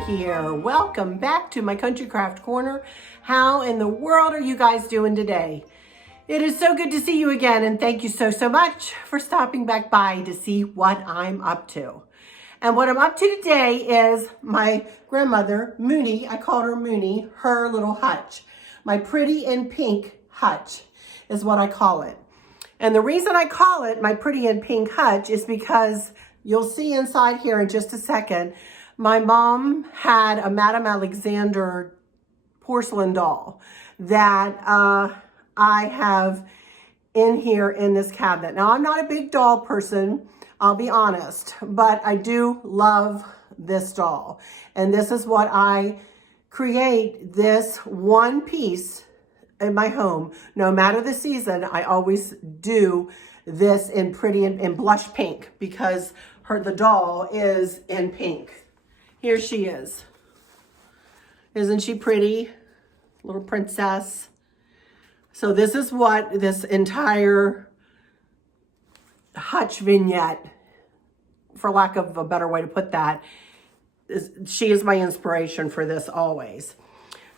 Arlynn here. Welcome back to my Country Craft Corner. How in the world are you guys doing today? It is so good to see you again, and thank you so much for stopping back by to see what I'm up to. And what I'm up to today is my grandmother, Mooney, I called her Mooney, her little Hutch. My pretty in pink Hutch is what I call it. And the reason I call it my pretty in pink Hutch is because you'll see inside here in just a second, my mom had a Madame Alexander porcelain doll that I have in here in this cabinet. Now, I'm not a big doll person, I'll be honest, but I do love this doll. And this is what I create, this one piece in my home. No matter the season, I always do this in pretty in blush pink because the doll is in pink. Here she is. Isn't she pretty? Little princess. So this is what this entire Hutch vignette, for lack of a better way to put that, she is my inspiration for this always.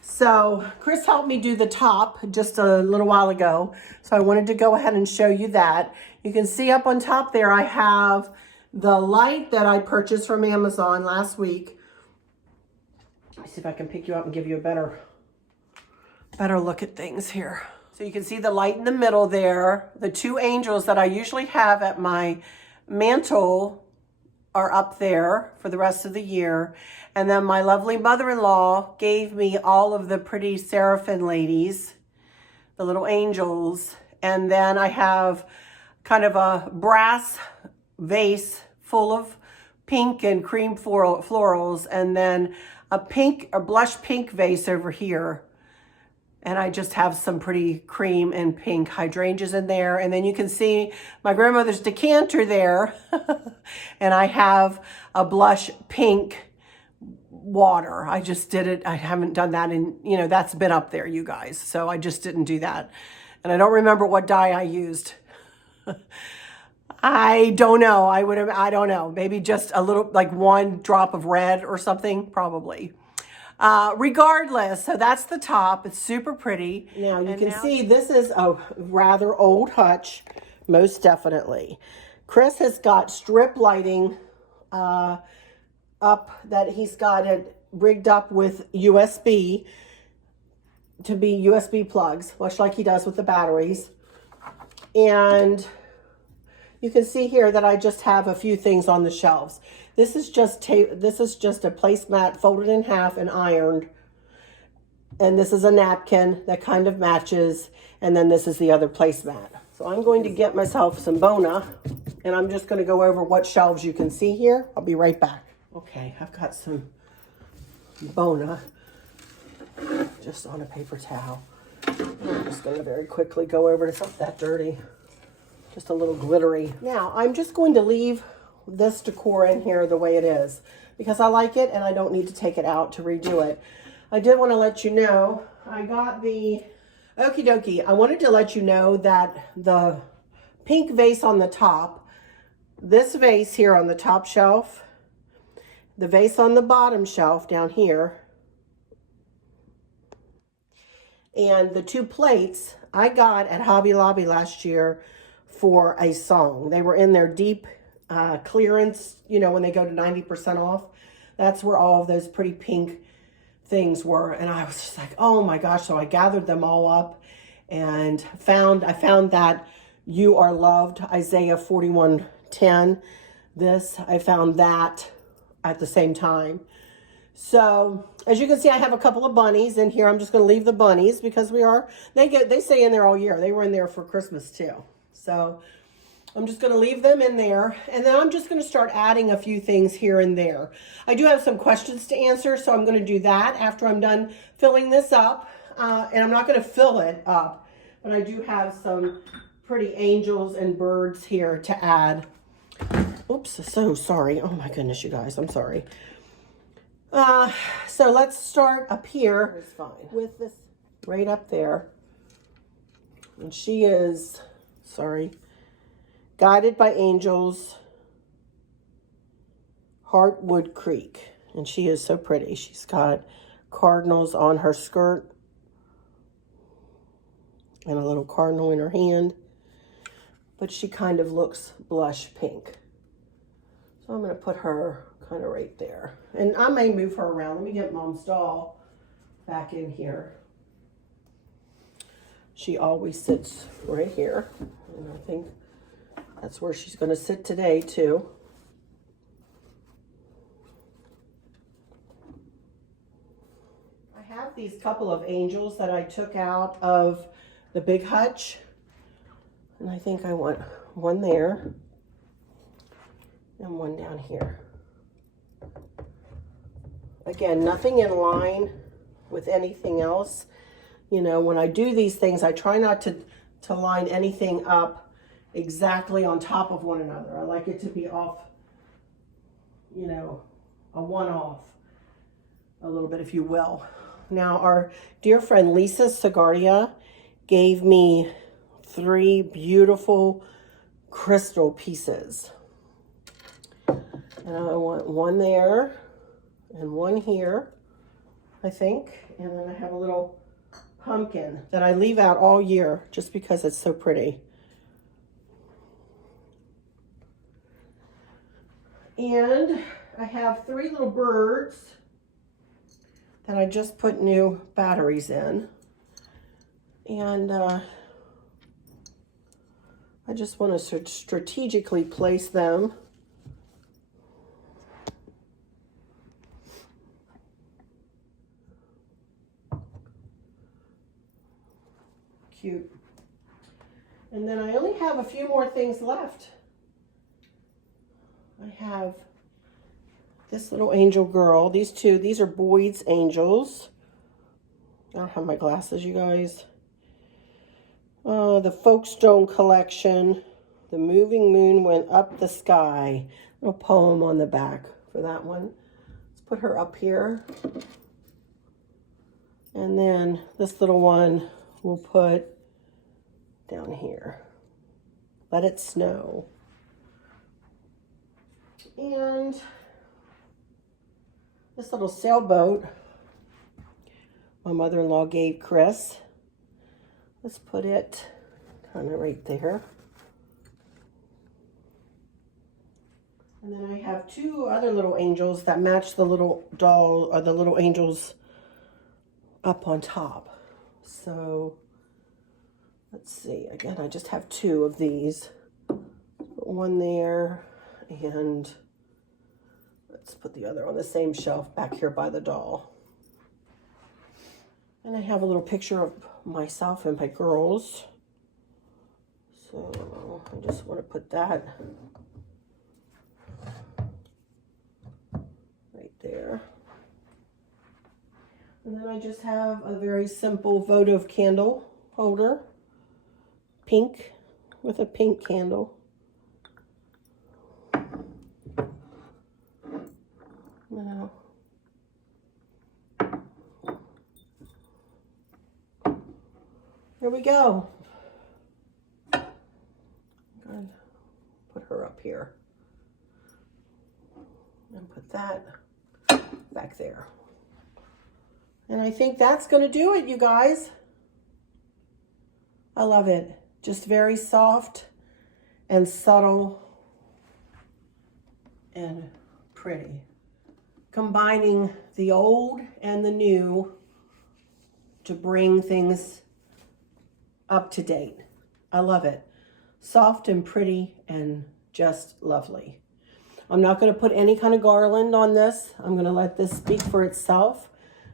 So Chris helped me do the top just a little while ago. So I wanted to go ahead and show you that. You can see up on top there, I have the light that I purchased from Amazon last week. Let me see if I can pick you up and give you a better look at things here. So you can see the light in the middle there. The two angels that I usually have at my mantle are up there for the rest of the year. And then my lovely mother-in-law gave me all of the pretty seraphim ladies, the little angels. And then I have kind of a brass vase full of pink and cream florals, and then a blush pink vase over here. And I just have some pretty cream and pink hydrangeas in there. And then you can see my grandmother's decanter there. And I have a blush pink water. I just did it. I haven't done that in, that's been up there, you guys. So I just didn't do that. And I don't remember what dye I used. I don't know. I don't know. Maybe just a little, like one drop of red or something, probably. Regardless, so that's the top. It's super pretty. Now you can see this is a rather old Hutch, most definitely. Chris has got strip lighting up that he's got it rigged up with USB to be USB plugs, much like he does with the batteries. And you can see here that I just have a few things on the shelves. This is just a placemat folded in half and ironed. And this is a napkin that kind of matches. And then this is the other placemat. So I'm going to get myself some Bona, and I'm just going to go over what shelves you can see here. I'll be right back. Okay, I've got some Bona just on a paper towel. I'm just going to very quickly go over, it's not that dirty. Just a little glittery. Now, I'm just going to leave this decor in here the way it is because I like it and I don't need to take it out to redo it. I did want to let you know, I got the, okie dokie, I wanted to let you know that the pink vase on the top, this vase here on the top shelf, the vase on the bottom shelf down here, and the two plates I got at Hobby Lobby last year for a song. They were in their deep clearance, when they go to 90% off. That's where all of those pretty pink things were. And I was just like, oh my gosh. So I gathered them all up and I found that You Are Loved, Isaiah 41:10. I found that at the same time. So as you can see, I have a couple of bunnies in here. I'm just going to leave the bunnies because they stay in there all year. They were in there for Christmas too. So I'm just going to leave them in there. And then I'm just going to start adding a few things here and there. I do have some questions to answer, so I'm going to do that after I'm done filling this up. And I'm not going to fill it up, but I do have some pretty angels and birds here to add. Oops, so sorry. Oh my goodness, you guys, I'm sorry. So let's start up here. It's fine. With this right up there. And she is, Guided by Angels, Heartwood Creek. And she is so pretty. She's got cardinals on her skirt and a little cardinal in her hand. But she kind of looks blush pink. So I'm going to put her kind of right there. And I may move her around. Let me get Mom's doll back in here. She always sits right here. And I think that's where she's going to sit today too. I have these couple of angels that I took out of the big hutch. And I think I want one there and one down here. Again, nothing in line with anything else. You know, when I do these things, I try not to line anything up exactly on top of one another. I like it to be off, you know, a one-off a little bit, if you will. Now, our dear friend Lisa Segardia gave me 3 beautiful crystal pieces. And I want one there and one here, I think. And then I have a little pumpkin that I leave out all year just because it's so pretty. And I have 3 little birds that I just put new batteries in. And I just want to strategically place them. Cute. And then I only have a few more things left. I have this little angel girl. These are Boyd's angels. I don't have my glasses, you guys. The Folkstone collection. The moving moon went up the sky. Little poem on the back for that one. Let's put her up here. And then this little one we'll put down here. Let it snow. And this little sailboat my mother-in-law gave Chris. Let's put it kind of right there. And then I have 2 other little angels that match the little doll, or the little angels up on top. So let's see, again, I just have 2 of these. Put one there, and let's put the other on the same shelf back here by the doll. And I have a little picture of myself and my girls. So I just want to put that right there. And then I just have a very simple votive candle holder. Pink, with a pink candle. Now, there we go. Good. Put her up here. And put that back there. And I think that's going to do it, you guys. I love it. Just very soft and subtle and pretty. Combining the old and the new to bring things up to date. I love it. Soft and pretty and just lovely. I'm not going to put any kind of garland on this. I'm going to let this speak for itself.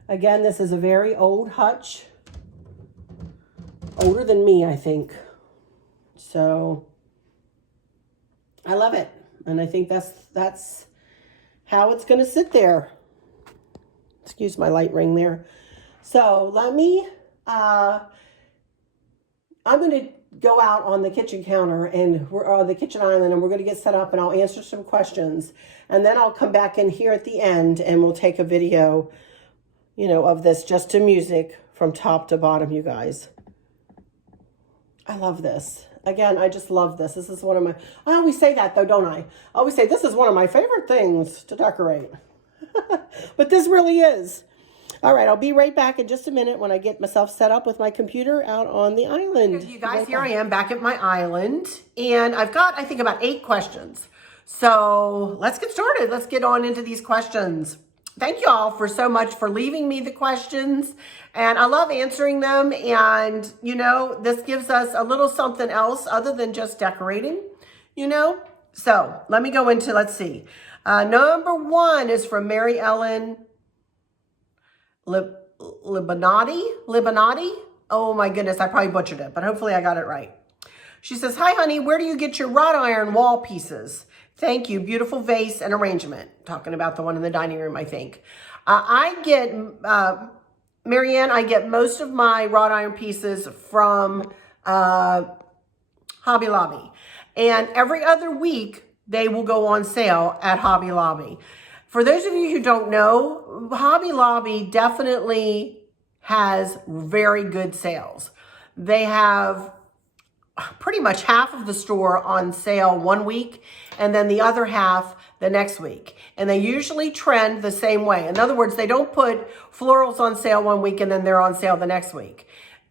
Again, this is a very old hutch. Older than me, I think. So I love it. And I think that's how it's going to sit there. Excuse my light ring there. So let me, I'm going to go out on the kitchen counter and we're on the kitchen island, and we're going to get set up, and I'll answer some questions. And then I'll come back in here at the end and we'll take a video, you know, of this just to music from top to bottom, you guys. I love this. Again, I just love this. This is one of my, I always say that though, don't I? I always say this is one of my favorite things to decorate. But this really is. All right, I'll be right back in just a minute when I get myself set up with my computer out on the island. You guys, here I am back at my island, and I've got, I think, about 8 questions. So let's get started. Let's get on into these questions. Thank you all for so much for leaving me the questions, and I love answering them. And, you know, this gives us a little something else other than just decorating, you know. So let me go into, let's see. Number 1 is from Mary Ellen Libanati. Oh my goodness, I probably butchered it, but hopefully I got it right. She says, "Hi honey, where do you get your wrought iron wall pieces? Thank you, beautiful vase and arrangement." Talking about the one in the dining room, I think. Marianne, I get most of my wrought iron pieces from Hobby Lobby. And every other week, they will go on sale at Hobby Lobby. For those of you who don't know, Hobby Lobby definitely has very good sales. They have pretty much half of the store on sale one week and then the other half the next week. And they usually trend the same way. In other words, they don't put florals on sale one week and then they're on sale the next week.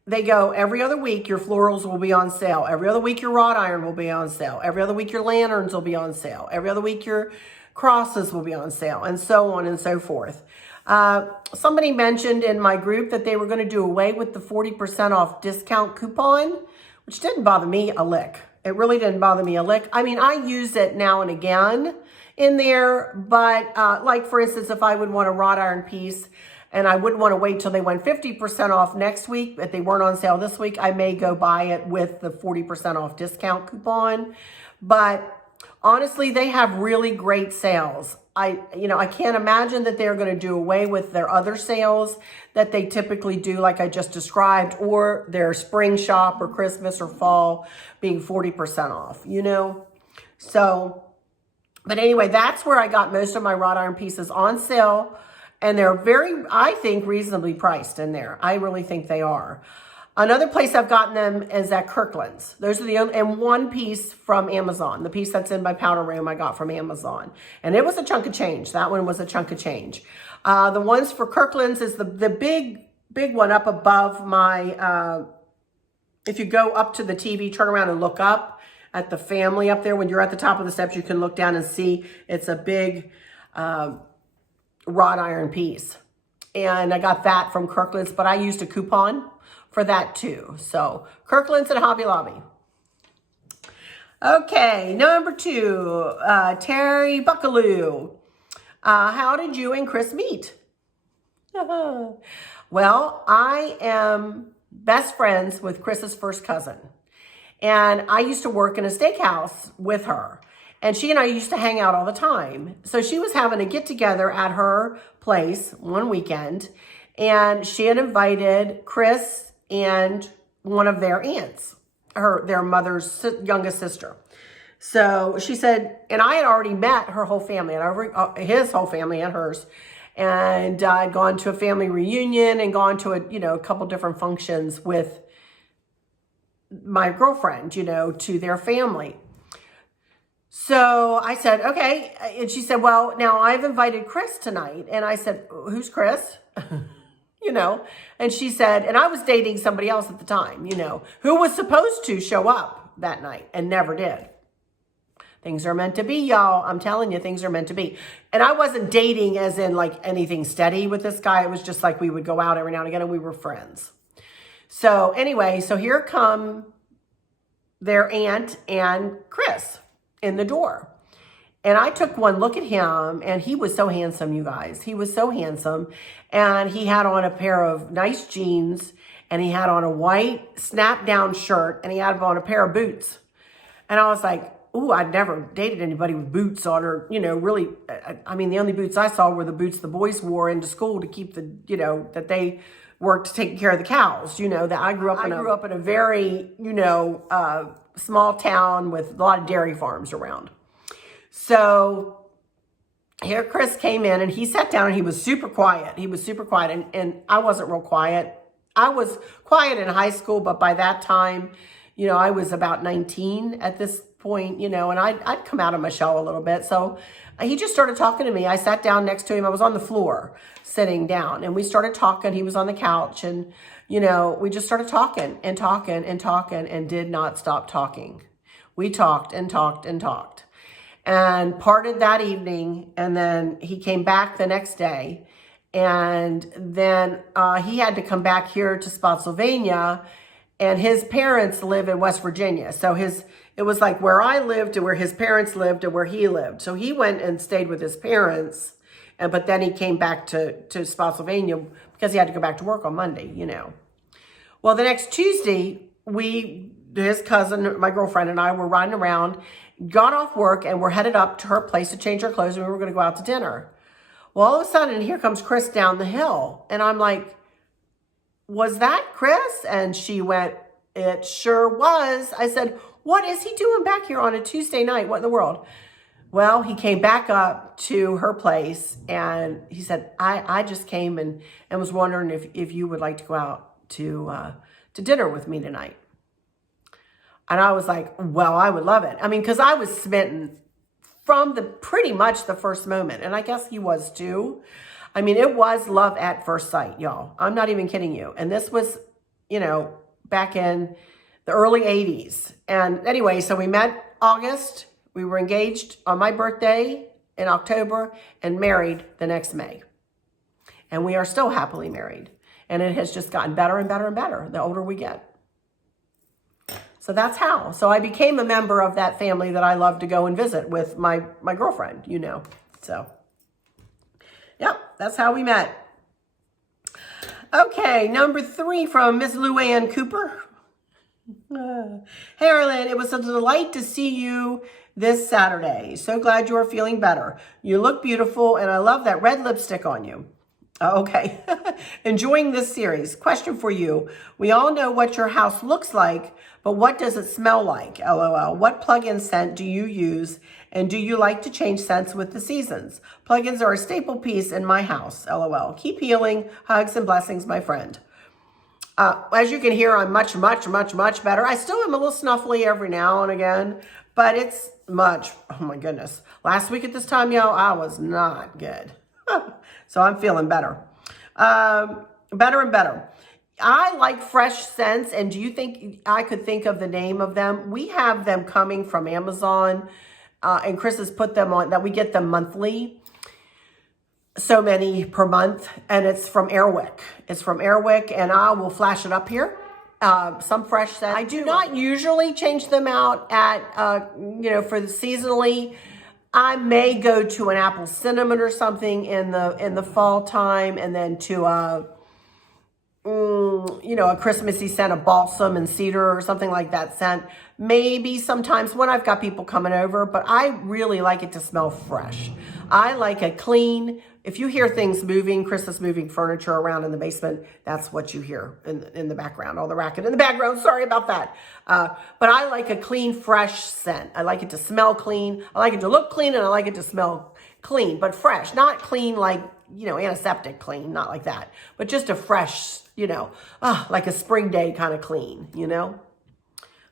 They go every other week, your florals will be on sale. Every other week, your wrought iron will be on sale. Every other week, your lanterns will be on sale. Every other week, your crosses will be on sale, and so on and so forth. Somebody mentioned in my group that they were going to do away with the 40% off discount coupon, which didn't bother me a lick. It really didn't bother me a lick. I mean, I use it now and again in there, but like for instance, if I would want a wrought iron piece and I wouldn't want to wait till they went 50% off next week, but they weren't on sale this week, I may go buy it with the 40% off discount coupon. But honestly, they have really great sales. I can't imagine that they're going to do away with their other sales that they typically do, like I just described, or their spring shop or Christmas or fall being 40% off, you know? So, but anyway, that's where I got most of my wrought iron pieces on sale. And they're very, I think, reasonably priced in there. I really think they are. Another place I've gotten them is at Kirkland's. Those are the only, and one piece from Amazon. The piece that's in my powder room I got from Amazon. And it was a chunk of change. That one was a chunk of change. The ones for Kirkland's is the big one up above my, if you go up to the TV, turn around and look up at the family up there. When you're at the top of the steps, you can look down and see it's a big wrought iron piece. And I got that from Kirkland's, but I used a coupon for that too. So Kirkland's and Hobby Lobby. Okay, number 2, Terry Buckaloo. How did you and Chris meet? Well, I am best friends with Chris's first cousin. And I used to work in a steakhouse with her. And she and I used to hang out all the time. So she was having a get together at her place one weekend. And she had invited Chris and one of their aunts, their mother's youngest sister. So she said, and I had already met her whole family, his whole family and hers. And I'd gone to a family reunion and gone to a couple different functions with my girlfriend, to their family. So I said, okay. And she said, well, now I've invited Chris tonight. And I said, who's Chris? And she said, and I was dating somebody else at the time, who was supposed to show up that night and never did. Things are meant to be, y'all. I'm telling you, things are meant to be. And I wasn't dating as in like anything steady with this guy. It was just like we would go out every now and again and we were friends. So anyway, so here come their aunt and Chris in the door. And I took one look at him, and he was so handsome, you guys. He was so handsome. And he had on a pair of nice jeans, and he had on a white snap-down shirt, and he had on a pair of boots. And I was like, ooh, I'd never dated anybody with boots on, or, really, I mean, the only boots I saw were the boots the boys wore into school to keep the, that they worked taking care of the cows, that I grew up in a very, small town with a lot of dairy farms around. So here Chris came in and he sat down and he was super quiet. And I wasn't real quiet. I was quiet in high school, but by that time, I was about 19 at this point, and I'd come out of my shell a little bit. So he just started talking to me. I sat down next to him. I was on the floor sitting down, and we started talking. He was on the couch, and, we just started talking and talking and talking and did not stop talking. We talked and talked and talked and parted that evening. And then he came back the next day, and then he had to come back here to Spotsylvania, and his parents live in West Virginia. So it was like where I lived to where his parents lived to where he lived. So he went and stayed with his parents, but then he came back to Spotsylvania because he had to go back to work on Monday, Well, the next Tuesday, his cousin, my girlfriend, and I were riding around, got off work, and we're headed up to her place to change our clothes, and we were going to go out to dinner. Well, all of a sudden, here comes Chris down the hill, and I'm like, was that Chris? And she went, it sure was. I said, what is he doing back here on a Tuesday night? What in the world? Well, he came back up to her place, and he said, I just came and was wondering if you would like to go out to dinner with me tonight. And I was like, well, I would love it. I mean, because I was smitten from pretty much the first moment. And I guess he was too. I mean, it was love at first sight, y'all. I'm not even kidding you. And this was, back in the early 80s. And anyway, so we met August. We were engaged on my birthday in October and married the next May. And we are still happily married. And it has just gotten better and better and better the older we get. So that's how. So I became a member of that family that I love to go and visit with my girlfriend, So, yep, that's how we met. Okay, number 3 from Miss Luann Cooper. Hey, Arlynn, it was a delight to see you this Saturday. So glad you are feeling better. You look beautiful, and I love that red lipstick on you. Okay. Enjoying this series. Question for you. We all know what your house looks like, but what does it smell like? LOL. What plug-in scent do you use, and do you like to change scents with the seasons? Plug-ins are a staple piece in my house. LOL. Keep healing. Hugs and blessings, my friend. As you can hear, I'm much, much, much, much better. I still am a little snuffly every now and again, but it's much. Oh my goodness. Last week at this time, y'all, I was not good. So I'm feeling better. Better and better. I like fresh scents. And do you think I could think of the name of them? We have them coming from Amazon. And Chris has put them on, that we get them monthly. So many per month. And it's from Airwick. It's from Airwick. And I will flash it up here. Some fresh scents. I do not usually change them out at, for the seasonally. I may go to an apple cinnamon or something in the fall time, and then to a Christmassy scent, a balsam and cedar or something like that scent. Maybe sometimes when I've got people coming over, but I really like it to smell fresh. I like a clean. If you hear things moving, Chris is moving furniture around in the basement, that's what you hear in the background, all the racket in the background. Sorry about that. But I like a clean, fresh scent. I like it to smell clean. I like it to look clean, and I like it to smell clean, but fresh. Not clean like, antiseptic clean, not like that. But just a fresh, like a spring day kind of clean,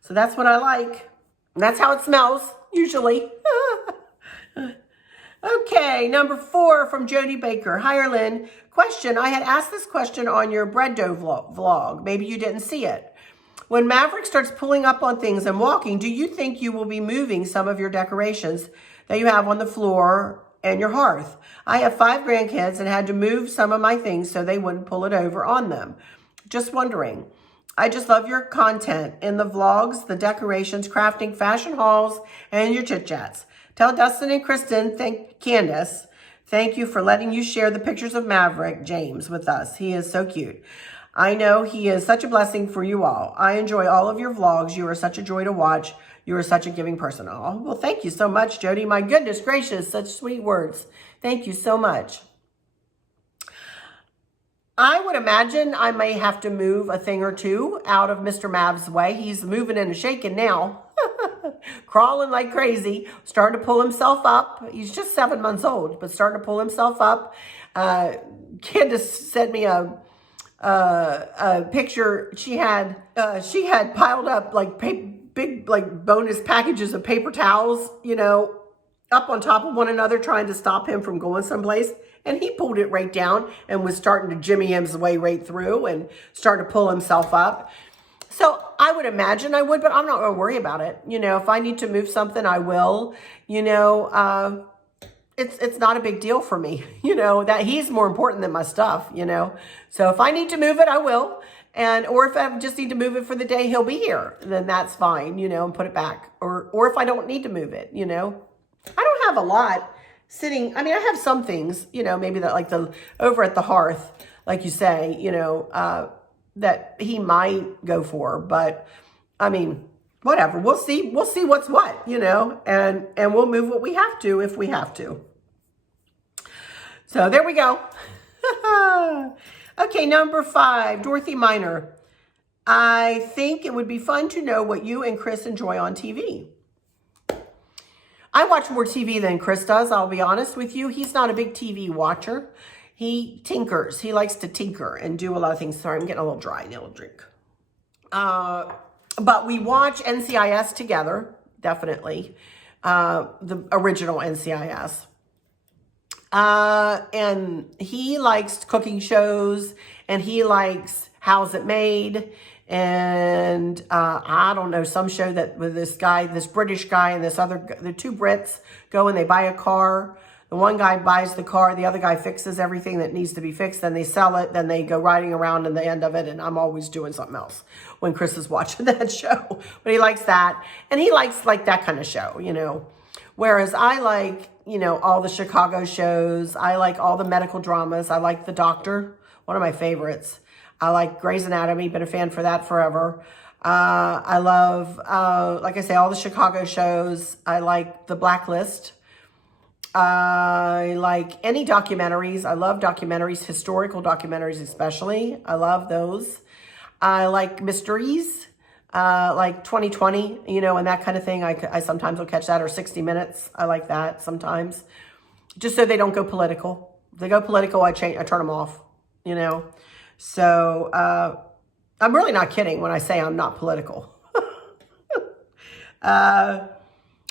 So that's what I like. And that's how it smells, usually. Okay, number 4 from Jody Baker. Hi, Arlynn. Question. I had asked this question on your bread dough vlog. Maybe you didn't see it. When Maverick starts pulling up on things and walking, do you think you will be moving some of your decorations that you have on the floor and your hearth? I have 5 grandkids and had to move some of my things so they wouldn't pull it over on them. Just wondering. I just love your content in the vlogs, the decorations, crafting, fashion hauls, and your chit-chats. Tell Dustin and Kristen, Candace, thank you for letting you share the pictures of Maverick James with us. He is so cute. I know he is such a blessing for you all. I enjoy all of your vlogs. You are such a joy to watch. You are such a giving person. Oh, well, thank you so much, Jody. My goodness gracious, such sweet words. Thank you so much. I would imagine I may have to move a thing or two out of Mr. Mav's way. He's moving and shaking now. Crawling like crazy, starting to pull himself up. He's just 7 months old, but starting to pull himself up. Candace sent me a a picture. She had piled up like big like bonus packages of paper towels, you know, up on top of one another, trying to stop him from going someplace. And he pulled it right down and was starting to jimmy his way right through and started to pull himself up. So I would imagine I would, but I'm not going to worry about it. You know, if I need to move something, I will. You know, it's not a big deal for me. You know, that he's more important than my stuff, you know. So if I need to move it, I will. Or if I just need to move it for the day he'll be here, then that's fine, you know, and put it back. Or if I don't need to move it, you know. I don't have a lot sitting. I mean, I have some things, you know, maybe that like over at the hearth, like you say, you know, that he might go for, but I mean, whatever. We'll see what's what, you know, and we'll move what we have to if we have to. So there we go. Okay, number 5, Dorothy Minor. I think it would be fun to know what you and Chris enjoy on TV. I watch more TV than Chris does, I'll be honest with you. He's not a big TV watcher. He tinkers. He likes to tinker and do a lot of things. Sorry, I'm getting a little dry. I need a little drink. But we watch NCIS together, definitely. The original NCIS. And he likes cooking shows, and he likes How's It Made, and I don't know, some show that with this British guy and the 2 Brits go and they buy a car. The one guy buys the car, the other guy fixes everything that needs to be fixed, then they sell it, then they go riding around in the end of it, and I'm always doing something else when Chris is watching that show. But he likes that, and he likes like that kind of show, you know. Whereas I like, you know, all the Chicago shows. I like all the medical dramas. I like The Doctor, one of my favorites. I like Grey's Anatomy, been a fan for that forever. I love, like I say, all the Chicago shows. I like The Blacklist. I like any documentaries. I love documentaries, historical documentaries especially. I love those. I like mysteries, like 2020, you know, and that kind of thing. I sometimes will catch that, or 60 Minutes. I like that sometimes, just so they don't go political. If they go political, I turn them off, you know. So I'm really not kidding when I say I'm not political.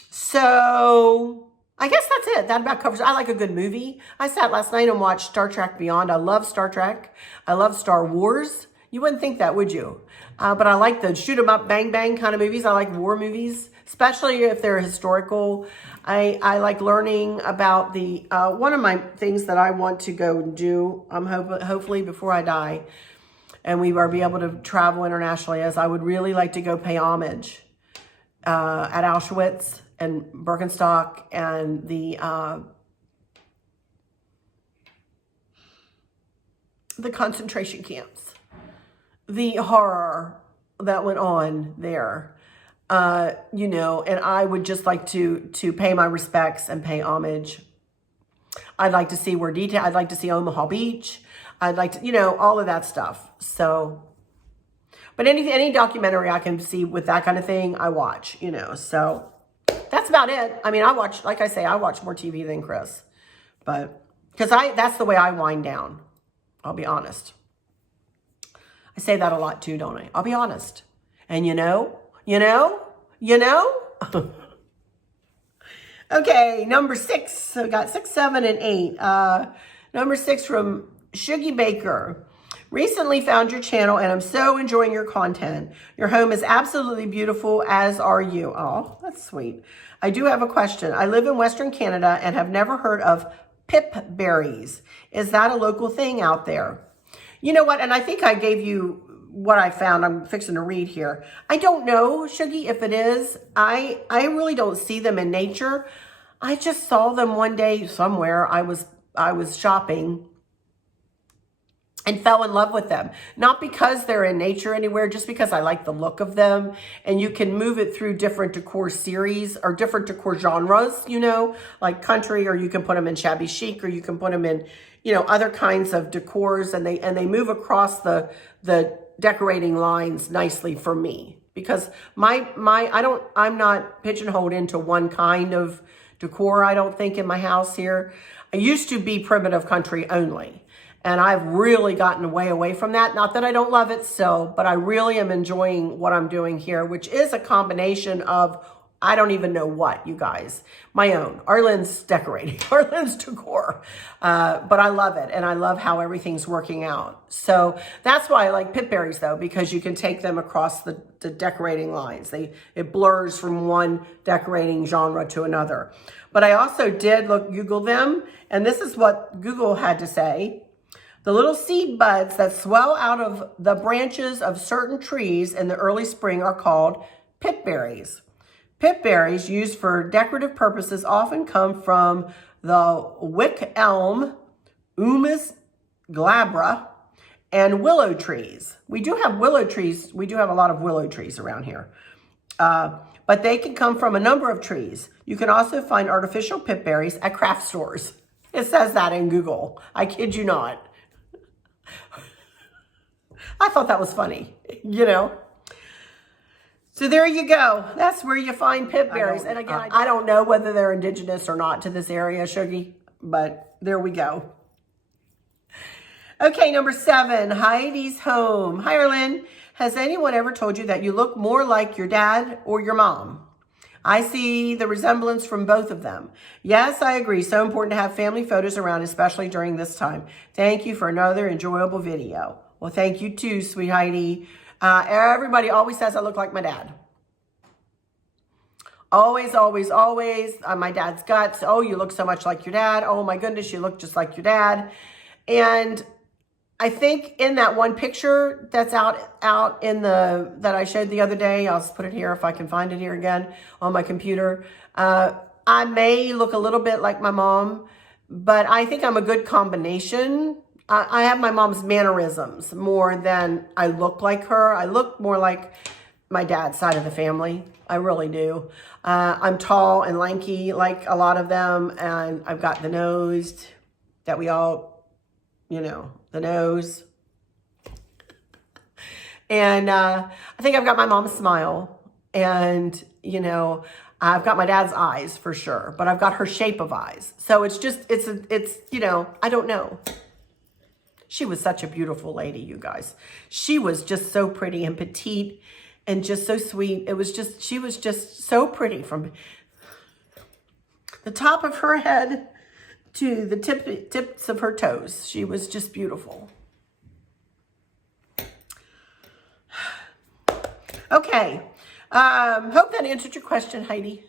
So I guess that's it. That about covers it. I like a good movie. I sat last night and watched Star Trek Beyond. I love Star Trek. I love Star Wars. You wouldn't think that, would you? But I like the shoot 'em up, bang bang kind of movies. I like war movies, especially if they're historical. I like learning about the, one of my things that I want to go and do, hopefully before I die, and we will be able to travel internationally, is I would really like to go pay homage at Auschwitz and Birkenstock and the concentration camps, the horror that went on there, you know, and I would just like to pay my respects and pay homage. I'd like to see I'd like to see Omaha Beach. I'd like to, you know, all of that stuff. So, but any documentary I can see with that kind of thing, I watch, you know, so that's about it. I mean, like I say, I watch more TV than Chris, but because that's the way I wind down. I'll be honest. I say that a lot too, don't I? I'll be honest. And you know. Okay, number 6. So we got 6, 7, and 8. Number 6 from Shuggy Baker. Recently found your channel and I'm so enjoying your content. Your home is absolutely beautiful, as are you. Oh, that's sweet. I do have a question. I live in Western Canada and have never heard of pip berries. Is that a local thing out there? You know what? And I think I gave you what I found. I'm fixing to read here. I don't know, Shuggy, if it is. I really don't see them in nature. I just saw them one day somewhere. I was shopping and fell in love with them. Not because they're in nature anywhere, just because I like the look of them. And you can move it through different decor series or different decor genres, you know, like country, or you can put them in shabby chic, or you can put them in, you know, other kinds of decors, and they move across the decorating lines nicely for me, because I'm not pigeonholed into one kind of decor. I don't think in my house here. I used to be primitive country only. And I've really gotten way away from that. Not that I don't love it still, but I really am enjoying what I'm doing here, which is a combination of, I don't even know what, you guys. My own. Arlynn's decorating. Arlynn's decor. But I love it. And I love how everything's working out. So that's why I like pip berries, though, because you can take them across the decorating lines. It blurs from one decorating genre to another. But I also did Google them. And this is what Google had to say. The little seed buds that swell out of the branches of certain trees in the early spring are called pip berries. Pip berries used for decorative purposes often come from the wick elm, Umus glabra, and willow trees. We do have willow trees. We do have a lot of willow trees around here. But they can come from a number of trees. You can also find artificial pip berries at craft stores. It says that in Google. I kid you not. I thought that was funny, you know. So there you go. That's where you find pip berries. And again, I don't know whether they're indigenous or not to this area, Shuggy, but there we go. Okay, number 7, Heidi's home. Hi, Arlynn. Has anyone ever told you that you look more like your dad or your mom? I see the resemblance from both of them. Yes, I agree. So important to have family photos around, especially during this time. Thank you for another enjoyable video. Well, thank you too, sweet Heidi. Everybody always says I look like my dad. Always, always, always. My dad's guts. Oh, you look so much like your dad. Oh my goodness, you look just like your dad. And I think in that one picture that's out in that I showed the other day, I'll just put it here if I can find it here again on my computer. I may look a little bit like my mom, but I think I'm a good combination. I have my mom's mannerisms more than I look like her. I look more like my dad's side of the family. I really do. I'm tall and lanky like a lot of them, and I've got the nose that we all, you know, the nose. And I think I've got my mom's smile, and, you know, I've got my dad's eyes for sure, but I've got her shape of eyes. So it's just, it's, you know, I don't know. She was such a beautiful lady, you guys. She was just so pretty and petite and just so sweet. It was just, she was just so pretty from the top of her head to the tips of her toes. She was just beautiful. Okay. Hope that answered your question, Heidi.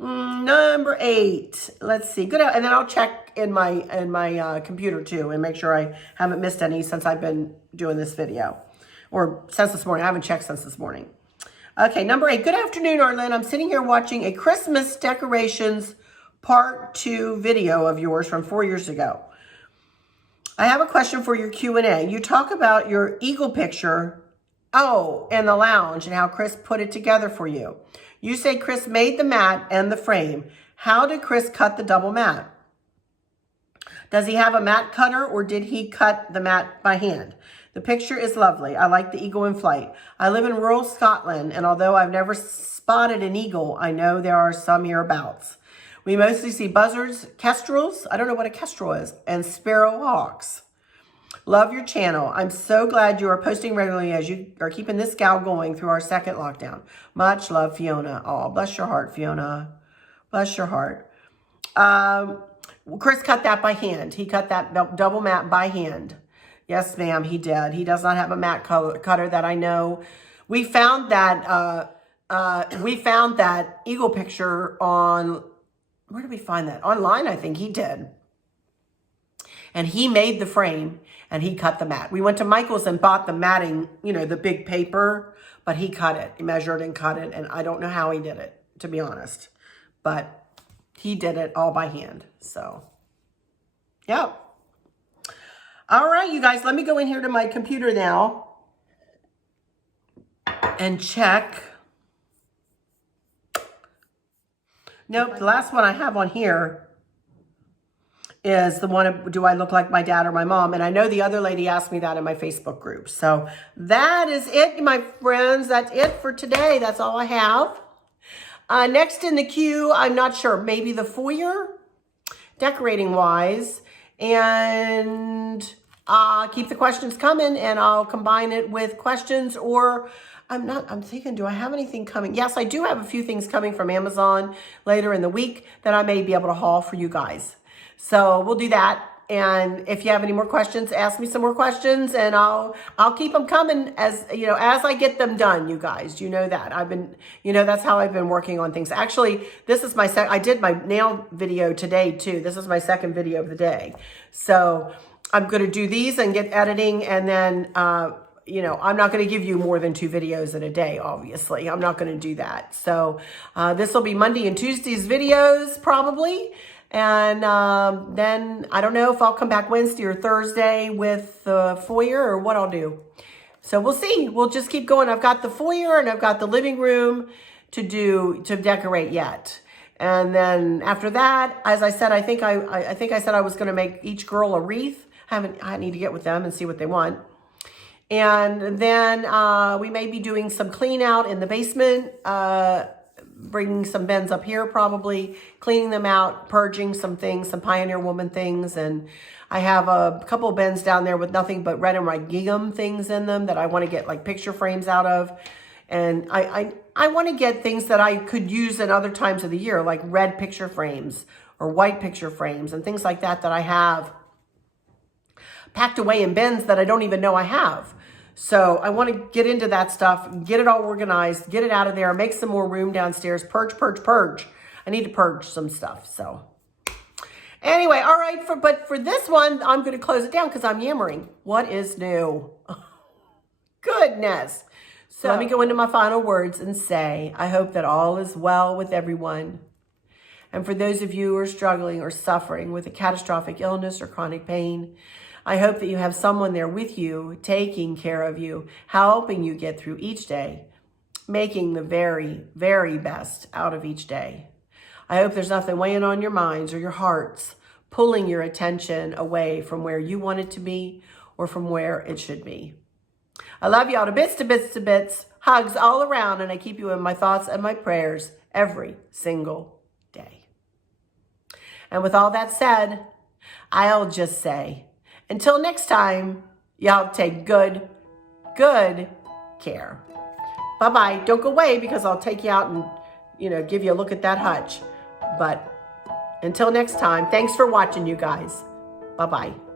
Number 8. Let's see. Good. And then I'll check in my computer too and make sure I haven't missed any since I've been doing this video, or since this morning. I haven't checked since this morning. Okay. Number 8. Good afternoon, Arlynn. I'm sitting here watching a Christmas decorations part 2 video of yours from 4 years ago. I have a question for your Q&A. You talk about your eagle picture, in the lounge, and how Chris put it together for you. You say Chris made the mat and the frame. How did Chris cut the double mat? Does he have a mat cutter, or did he cut the mat by hand? The picture is lovely. I like the eagle in flight. I live in rural Scotland, and although I've never spotted an eagle, I know there are some hereabouts. We mostly see buzzards, kestrels, I don't know what a kestrel is, and sparrowhawks. Love your channel. I'm so glad you are posting regularly as you are keeping this gal going through our second lockdown. Much love, Fiona. Oh, bless your heart, Fiona. Bless your heart. Chris cut that by hand. He cut that double mat by hand. Yes, ma'am, he did. He does not have a mat cutter that I know. We found that eagle picture on, where did we find that? Online, I think he did. And he made the frame and he cut the mat. We went to Michael's and bought the matting, you know, the big paper, but he cut it. He measured and cut it. And I don't know how he did it, to be honest. But he did it all by hand. So, yeah. All right, you guys, let me go in here to my computer now and check. Nope, the last one I have on here is the one of, do I look like my dad or my mom? And I know the other lady asked me that in my Facebook group. So that is it, my friends. That's it for today. That's all I have. Next in the queue, I'm not sure, maybe the foyer, decorating wise, And keep the questions coming, and I'll combine it with questions. Or I'm thinking, do I have anything coming? Yes, I do have a few things coming from Amazon later in the week that I may be able to haul for you guys. So we'll do that. And if you have any more questions, ask me some more questions, and I'll keep them coming as I get them done. You guys, you know that I've been, that's how I've been working on things. Actually, this is my I did my nail video today too. This is my second video of the day. So I'm going to do these and get editing, and then I'm not going to give you more than 2 videos in a day. Obviously, I'm not going to do that. So this will be Monday and Tuesday's videos probably. And then I don't know if I'll come back Wednesday or Thursday with the foyer or what I'll do. So we'll see. We'll just keep going. I've got the foyer and I've got the living room to decorate yet. And then after that, as I said, I think I said I was going to make each girl a wreath. I need to get with them and see what they want. And then we may be doing some clean out in the basement, bringing some bins up here, probably cleaning them out, purging some things, some Pioneer Woman things. And I have a couple of bins down there with nothing but red and white gingham things in them that I want to get like picture frames out of. And I want to get things that I could use at other times of the year, like red picture frames or white picture frames and things like that I have packed away in bins that I don't even know I have. So I want to get into that stuff, get it all organized, get it out of there, make some more room downstairs, purge. I need to purge some stuff. So anyway, all right. But for this one, I'm going to close it down because I'm yammering. What is new? Goodness. So let me go into my final words and say, I hope that all is well with everyone. And for those of you who are struggling or suffering with a catastrophic illness or chronic pain, I hope that you have someone there with you, taking care of you, helping you get through each day, making the very, very best out of each day. I hope there's nothing weighing on your minds or your hearts, pulling your attention away from where you want it to be or from where it should be. I love y'all to bits, to bits, to bits. Hugs all around, and I keep you in my thoughts and my prayers every single day. And with all that said, I'll just say, until next time, y'all take good care. Bye-bye. Don't go away because I'll take you out and, give you a look at that hutch. But until next time, thanks for watching, you guys. Bye-bye.